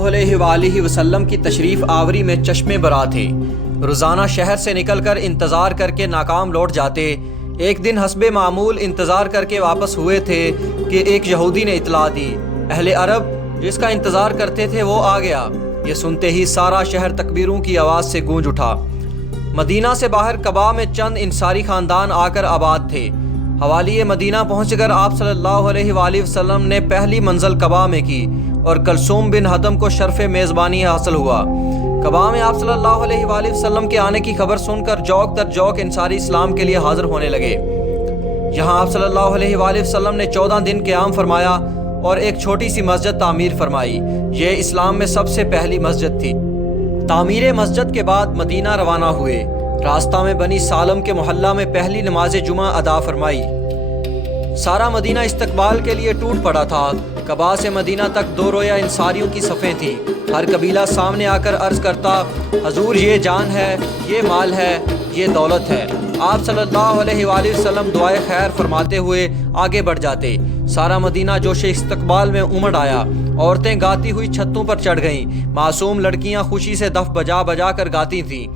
علیہ وآلہ وسلم کی تشریف آوری میں چشمے برآں تھے۔ روزانہ شہر سے نکل کر انتظار کر کے ناکام لوٹ جاتے۔ ایک دن حسب معمول انتظار کر کے واپس ہوئے تھے کہ ایک یہودی نے اطلاع دی، اہل عرب جس کا انتظار کرتے تھے وہ آ گیا۔ یہ سنتے ہی سارا شہر تکبیروں کی آواز سے گونج اٹھا۔ مدینہ سے باہر قباء میں چند انصاری خاندان آ کر آباد تھے۔ حوالی مدینہ پہنچ کر آپ صلی اللہ علیہ وآلہ وسلم نے پہلی منزل قباء میں کی اور کلثوم بن حدم کو شرف میزبانی حاصل ہوا۔ قباء میں آپ صلی اللہ علیہ وآلہ وسلم کے آنے کی خبر سن کر جوک در جوک انصاری اسلام کے لیے حاضر ہونے لگے۔ یہاں آپ صلی اللہ علیہ وآلہ وسلم نے 14 دن قیام فرمایا اور ایک چھوٹی سی مسجد تعمیر فرمائی۔ یہ اسلام میں سب سے پہلی مسجد تھی۔ تعمیر مسجد کے بعد مدینہ روانہ ہوئے۔ راستہ میں بنی سالم کے محلہ میں پہلی نماز جمعہ ادا فرمائی۔ سارا مدینہ استقبال کے لیے ٹوٹ پڑا تھا۔ قباء سے مدینہ تک 2 رویہ انصاریوں کی صفیں تھیں۔ ہر قبیلہ سامنے آ کر عرض کرتا، حضور یہ جان ہے، یہ مال ہے، یہ دولت ہے۔ آپ صلی اللہ علیہ وآلہ وسلم دعائے خیر فرماتے ہوئے آگے بڑھ جاتے۔ سارا مدینہ جوش استقبال میں امڑ آیا۔ عورتیں گاتی ہوئی چھتوں پر چڑھ گئیں۔ معصوم لڑکیاں خوشی سے دف بجا بجا کر گاتی تھیں۔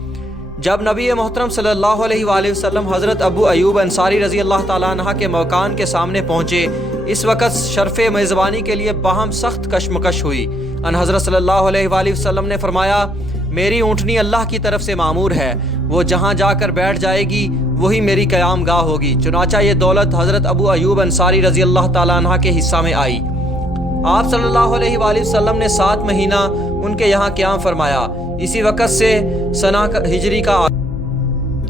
جب نبی محترم صلی اللہ علیہ وآلہ وسلم حضرت ابو ایوب انصاری رضی اللہ تعالیٰ عنہ کے مکان کے سامنے پہنچے، اس وقت شرف میزبانی کے لیے باہم سخت کشمکش ہوئی۔ ان حضرت صلی اللہ علیہ وآلہ وسلم نے فرمایا، میری اونٹنی اللہ کی طرف سے معمور ہے، وہ جہاں جا کر بیٹھ جائے گی وہی میری قیام گاہ ہوگی۔ چنانچہ یہ دولت حضرت ابو ایوب انصاری رضی اللہ تعالیٰ عنہ کے حصہ میں آئی۔ آپ صلی اللہ علیہ وآلہ وسلم نے 7 مہینہ ان کے یہاں قیام فرمایا۔ اسی وقت سے سنہ ہجری کا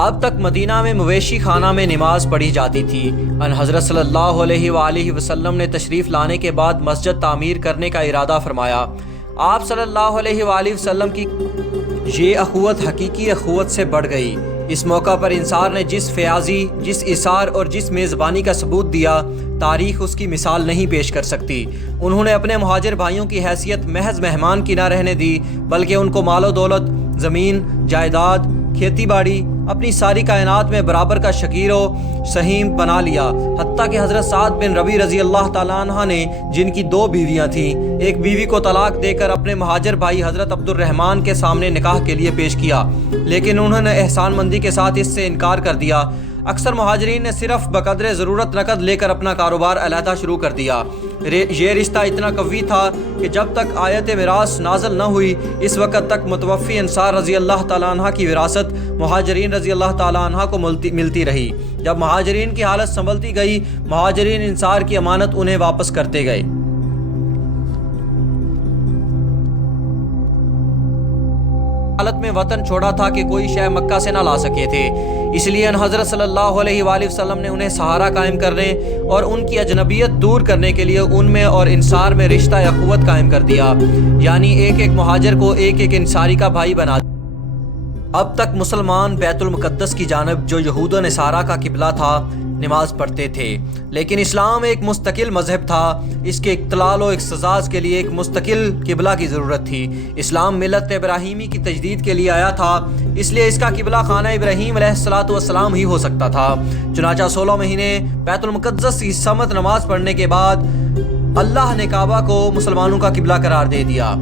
اب تک مدینہ میں مویشی خانہ میں نماز پڑھی جاتی تھی۔ ان حضرت صلی اللہ علیہ وآلہ وسلم نے تشریف لانے کے بعد مسجد تعمیر کرنے کا ارادہ فرمایا۔ آپ صلی اللہ علیہ وآلہ وسلم کی یہ اخوت حقیقی اخوت سے بڑھ گئی۔ اس موقع پر انصار نے جس فیاضی، جس اثار اور جس میزبانی کا ثبوت دیا، تاریخ اس کی مثال نہیں پیش کر سکتی۔ انہوں نے اپنے مہاجر بھائیوں کی حیثیت محض مہمان کی نہ رہنے دی، بلکہ ان کو مال و دولت، زمین، جائیداد، کھیتی باڑی، اپنی ساری کائنات میں برابر کا شکیر و سہیم بنا لیا۔ حتیٰ کہ حضرت سعد بن ربیع رضی اللہ تعالیٰ عنہ نے، جن کی 2 بیویاں تھیں، ایک بیوی کو طلاق دے کر اپنے مہاجر بھائی حضرت عبد الرحمن کے سامنے نکاح کے لیے پیش کیا، لیکن انہوں نے احسان مندی کے ساتھ اس سے انکار کر دیا۔ اکثر مہاجرین نے صرف بقدر ضرورت نقد لے کر اپنا کاروبار علیحدہ شروع کر دیا۔ یہ رشتہ اتنا قوی تھا کہ جب تک آیت میراث نازل نہ ہوئی، اس وقت تک متوفی انصار رضی اللہ تعالیٰ عنہ کی وراثت مہاجرین رضی اللہ تعالیٰ عنہ کو ملتی رہی۔ جب مہاجرین کی حالت سنبھلتی گئی، مہاجرین انصار کی امانت انہیں واپس کرتے گئے۔ حالت میں وطن چھوڑا تھا کہ کوئی شے مکہ سے نہ لا سکے تھے، اس لیے ان حضرت صلی اللہ علیہ وآلہ وسلم نے انہیں سہارا قائم کرنے اور ان کی اجنبیت دور کرنے کے لیے ان میں اور انصار میں رشتہ اخوت قائم کر دیا، یعنی ایک مہاجر کو ایک انصاری کا بھائی بنا دیا۔ اب تک مسلمان بیت المقدس کی جانب، جو یہود و نصارہ کا قبلہ تھا، نماز پڑھتے تھے، لیکن اسلام ایک مستقل مذہب تھا۔ اس کے اقتلال و اعتزاز کے لیے ایک مستقل قبلہ کی ضرورت تھی۔ اسلام ملت ابراہیمی کی تجدید کے لیے آیا تھا، اس لیے اس کا قبلہ خانہ ابراہیم علیہ السلام ہی ہو سکتا تھا۔ چنانچہ 16 مہینے بیت المقدس کی سمت نماز پڑھنے کے بعد اللہ نے کعبہ کو مسلمانوں کا قبلہ قرار دے دیا۔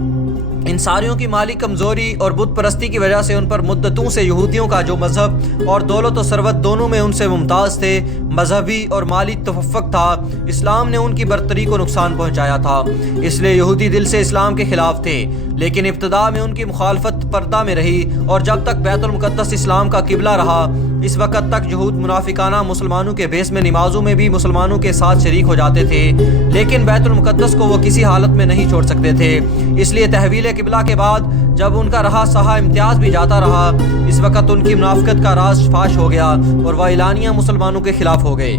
انصاریوں کی مالی کمزوری اور بت پرستی کی وجہ سے ان پر مدتوں سے یہودیوں کا جو مذہب اور دولت و ثروت دونوں میں ان سے ممتاز تھے، مذہبی اور مالی تفوق تھا، اسلام نے ان کی برتری کو نقصان پہنچایا تھا۔ اس لیے یہودی دل سے اسلام کے خلاف تھے، لیکن ابتدا میں ان کی مخالفت پردہ میں رہی، اور جب تک بیت المقدس اسلام کا قبلہ رہا، اس وقت تک یہود منافقانہ مسلمانوں کے بھیس میں نمازوں میں بھی مسلمانوں کے ساتھ شریک ہو جاتے تھے، لیکن بیت المقدس کو وہ کسی حالت میں نہیں چھوڑ سکتے تھے۔ اس لیے تحویل قبلہ کے بعد جب ان کا رہا سہا امتیاز بھی جاتا رہا، اس وقت ان کی منافقت کا راز فاش ہو گیا اور وہ اعلانیہ مسلمانوں کے خلاف ہو گئے۔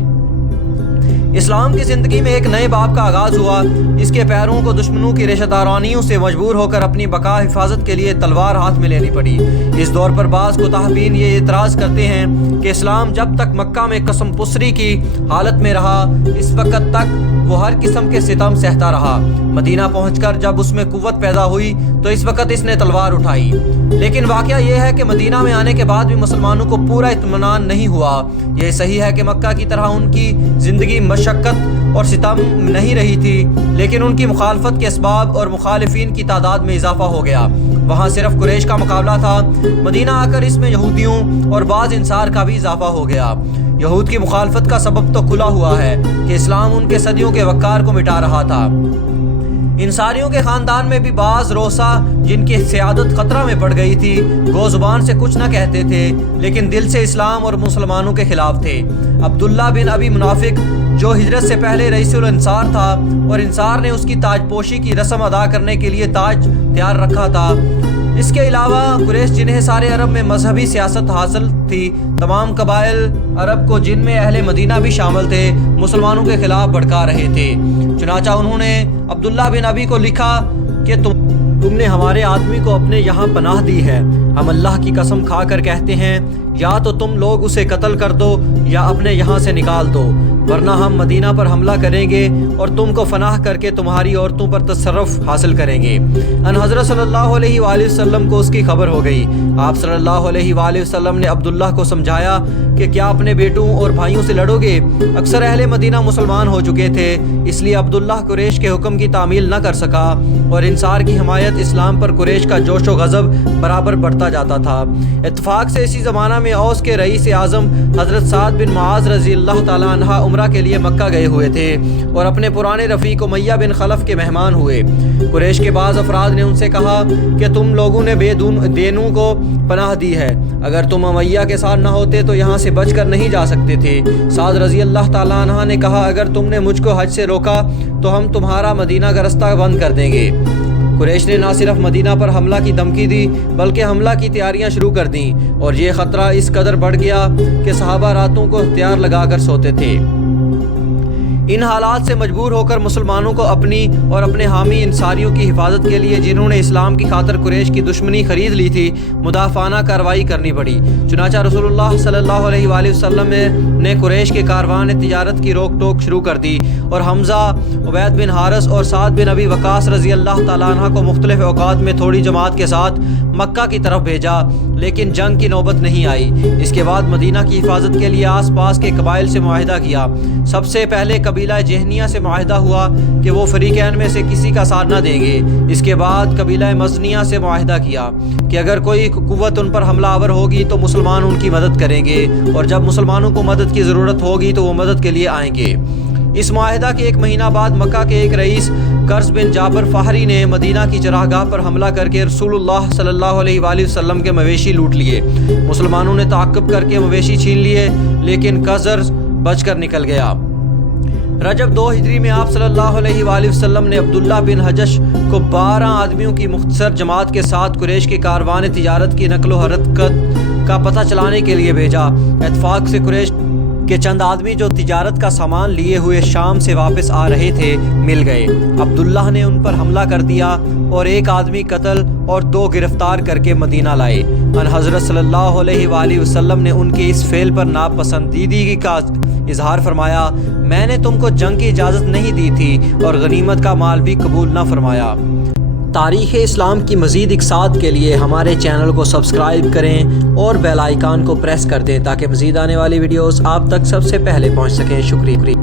اسلام کی زندگی میں ایک نئے باب کا آغاز ہوا۔ اس کے پیروں کو دشمنوں کی ریشہ دارانیوں سے مجبور ہو کر اپنی بقا حفاظت کے لیے تلوار ہاتھ میں لینی پڑی۔ اس دور پر بعض کتابین یہ اعتراض کرتے ہیں کہ اسلام جب تک مکہ میں قسم پسری کی حالت میں رہا، اس وقت تک وہ ہر قسم کے ستم سہتا رہا۔ مدینہ پہنچ کر جب اس میں قوت پیدا ہوئی تو اس وقت اس نے تلوار اٹھائی۔ لیکن واقعہ یہ ہے کہ مدینہ میں آنے کے بعد بھی مسلمانوں کو پورا اطمینان نہیں ہوا۔ یہ صحیح ہے کہ مکہ کی طرح ان کی زندگی مشقت اور ستم نہیں رہی تھی، لیکن ان کی مخالفت کے اسباب اور مخالفین کی تعداد میں اضافہ ہو گیا۔ وہاں صرف قریش کا مقابلہ تھا، مدینہ آ کر اس میں یہودیوں اور بعض انصار کا بھی اضافہ ہو گیا۔ یہود کی مخالفت کا سبب تو کھلا ہوا ہے کہ اسلام ان کے صدیوں کے وقار کو مٹا رہا تھا۔ انصاریوں کے خاندان میں بھی بعض روسا جن کی سیادت خطرہ میں پڑ گئی تھی، گو زبان سے کچھ نہ کہتے تھے لیکن دل سے اسلام اور مسلمانوں کے خلاف تھے۔ عبداللہ بن ابی منافق جو ہجرت سے پہلے رئیس الانصار تھا اور انصار نے اس کی تاج پوشی کی رسم ادا کرنے کے لیے تاج تیار رکھا تھا۔ اس کے علاوہ قریش جنہیں سارے عرب میں مذہبی سیاست حاصل تھی، تمام قبائل عرب کو جن میں اہل مدینہ بھی شامل تھے، مسلمانوں کے خلاف بھڑکا رہے تھے۔ چنانچہ انہوں نے عبداللہ بن ابی کو لکھا کہ تم نے ہمارے آدمی کو اپنے یہاں پناہ دی ہے، ہم اللہ کی قسم کھا کر کہتے ہیں یا تو تم لوگ اسے قتل کر دو یا اپنے یہاں سے نکال دو، ورنہ ہم مدینہ پر حملہ کریں گے اور تم کو فناہ کر کے تمہاری عورتوں پر تصرف حاصل کریں گے۔ ان حضرت صلی اللہ علیہ وآلہ وسلم کو اس کی خبر ہو گئی۔ آپ صلی اللہ علیہ وآلہ وسلم نے عبداللہ کو سمجھایا کہ کیا اپنے بیٹوں اور بھائیوں سے لڑو گے؟ اکثر اہل مدینہ مسلمان ہو چکے تھے، اس لیے عبداللہ قریش کے حکم کی تعمیل نہ کر سکا اور انصار کی حمایت اسلام پر قریش کا جوش و غضب برابر بڑھتا جاتا تھا۔ اتفاق سے اسی زمانہ میں اوس کے رئیس اعظم حضرت سعد بن معاذ رضی اللہ تعالیٰ عنہ عمرہ کے لیے مکہ گئے ہوئے تھے اور اپنے پرانے رفیق امیہ بن خلف کے مہمان ہوئے۔ قریش کے بعض افراد نے ان سے کہا کہ تم لوگوں نے بے دینوں کو پناہ دی ہے، اگر تم امیہ کے ساتھ نہ ہوتے تو یہاں سے بچ کر نہیں جا سکتے تھے۔ سعد رضی اللہ تعالیٰ عنہ نے کہا اگر تم نے مجھ کو حج سے روکا تو ہم تمہارا مدینہ کا رستہ بند کر دیں گے۔ قریش نے نہ صرف مدینہ پر حملہ کی دھمکی دی بلکہ حملہ کی تیاریاں شروع کر دیں اور یہ خطرہ اس قدر بڑھ گیا کہ صحابہ راتوں کو ہتھیار لگا کر سوتے تھے۔ ان حالات سے مجبور ہو کر مسلمانوں کو اپنی اور اپنے حامی انصاریوں کی حفاظت کے لیے جنہوں نے اسلام کی خاطر قریش کی دشمنی خرید لی تھی مدافعانہ کارروائی کرنی پڑی۔ چنانچہ رسول اللہ صلی اللہ علیہ وآلہ وسلم نے قریش کے کاروان تجارت کی روک ٹوک شروع کر دی اور حمزہ، عبید بن حارث اور سعد بن ابی وقاص رضی اللہ تعالیٰ عنہ کو مختلف اوقات میں تھوڑی جماعت کے ساتھ مکہ کی طرف بھیجا، لیکن جنگ کی نوبت نہیں آئی۔ اس کے بعد مدینہ کی حفاظت کے لیے آس پاس کے قبائل سے معاہدہ کیا۔ سب سے پہلے قبیلہ جہنیہ سے معاہدہ ہوا کہ وہ فریقین میں سے کسی کا ساتھ نہ دیں گے۔ اس کے بعد قبیلہ مزنیہ سے معاہدہ کیا کہ اگر کوئی قوت ان پر حملہ آور ہوگی تو مسلمان ان کی مدد کریں گے اور جب مسلمانوں کو مدد کی ضرورت ہوگی تو وہ مدد کے لیے آئیں گے۔ اس معاہدہ کے ایک مہینہ بعد مکہ کے ایک رئیس قرظ بن جابر فہری نے مدینہ کی چراگاہ پر حملہ کر کے رسول اللہ صلی اللہ علیہ وآلہ وسلم کے مویشی لوٹ لیے۔ مسلمانوں نے تعاقب کر کے مویشی چھین لیے لیکن قرظ بچ کر نکل گیا۔ رجب 2 ہجری میں آپ صلی اللہ علیہ وآلہ وسلم نے عبداللہ بن حجش کو 12 آدمیوں کی مختصر جماعت کے ساتھ قریش کے کاروان تجارت کی نقل و حرکت کا پتہ چلانے کے لیے بھیجا۔ اتفاق سے قریش کے چند آدمی جو تجارت کا سامان لیے ہوئے شام سے واپس آ رہے تھے مل گئے۔ عبداللہ نے ان پر حملہ کر دیا اور ایک آدمی قتل اور 2 گرفتار کر کے مدینہ لائے۔ ان حضرت صلی اللہ علیہ وآلہ وسلم نے ان کے اس فعل پر ناپسندیدگی کا اظہار فرمایا، میں نے تم کو جنگ کی اجازت نہیں دی تھی اور غنیمت کا مال بھی قبول نہ فرمایا۔ تاریخ اسلام کی مزید اقساط کے لیے ہمارے چینل کو سبسکرائب کریں اور بیل آئیکن کو پریس کر دیں تاکہ مزید آنے والی ویڈیوز آپ تک سب سے پہلے پہنچ سکیں۔ شکریہ۔